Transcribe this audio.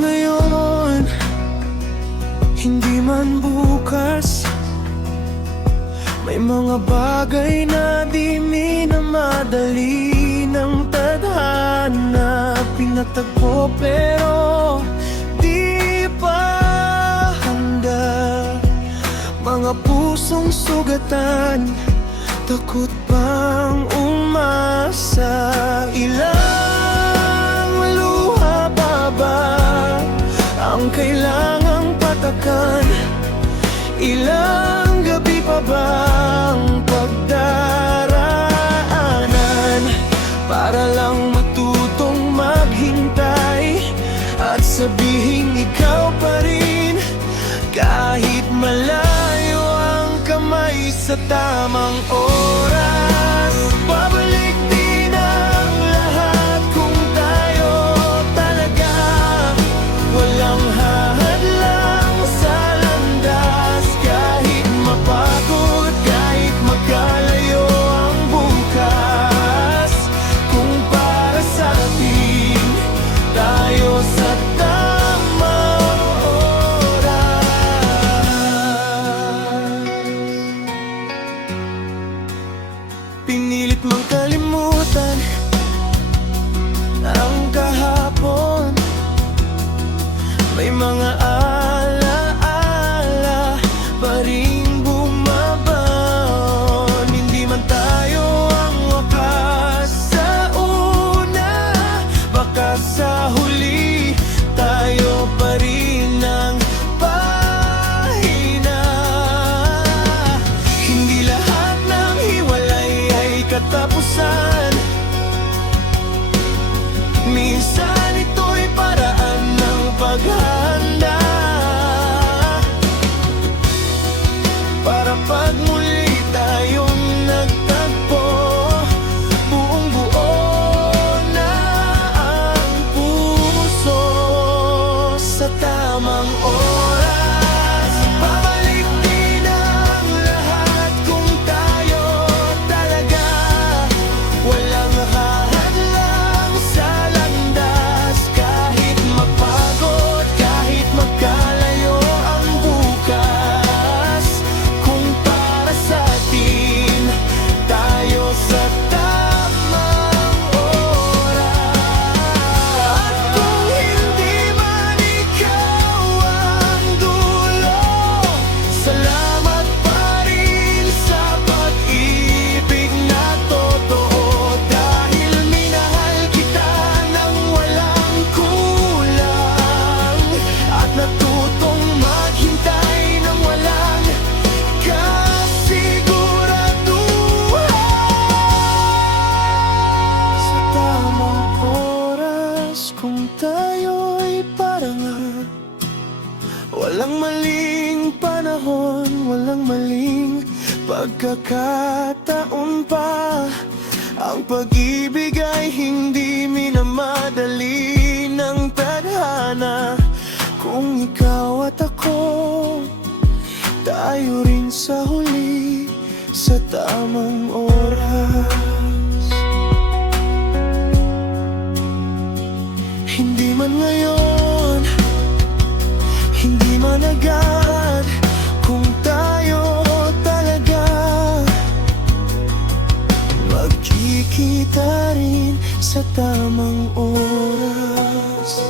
man ngayon, hindi man bukas, may mga bagay na di minamadali ng tadhana. Pinatagpo pero di pa handa, mga pusong sugatan, takot pang umasa. Ilang luha pa ba ang kailangang patakan? Ilang gabi pa bang pagdaraanan para lang matutong maghintay at sabihing ikaw pa rin, kahit malayo ang kamay sa tamang oras? Babalik din ang lahat kung tayo talaga walang hahadlang sa landas. Kahit mapagod, kahit magkalayo ang bukas, kung para sa atin tayo sa tamang oras. Pinilit mang kalimutan ang kahapon, may mga alaala pa ring bumabaon. Hindi man tayo ang wakas sa una, baka sa huli tayo pa rin ang pahina. Hindi lahat ng hiwalay ay katapusan, minsan ito'y paraan ng paghahanda para pag muli tayong nagtagpo, buong buo na ang puso sa tamang oras. Babalik din ang lahat kung tayo talaga walang hahadlang sa landas. Kahit mapagod, kahit magkalayo ang bukas, kung para sa atin tayo sa tamang oras. At kung hindi man ikaw ang dulo, salamat pa rin sa pag-ibig na totoo. Dahil minahal kita nang walang kulang, at natutong maghintay nang walang kasiguraduhan. Sa tamang oras, kung tayo'y parangal, walang maling panahon, walang maling pagkakataon pa. Ang pag-ibig ay hindi minamadali ng tadhana. Kung ikaw at ako, tayo rin sa huli sa tamang oras. Hindi man ngayon, hindi man agad, kung tayo talaga magkikita rin sa tamang oras.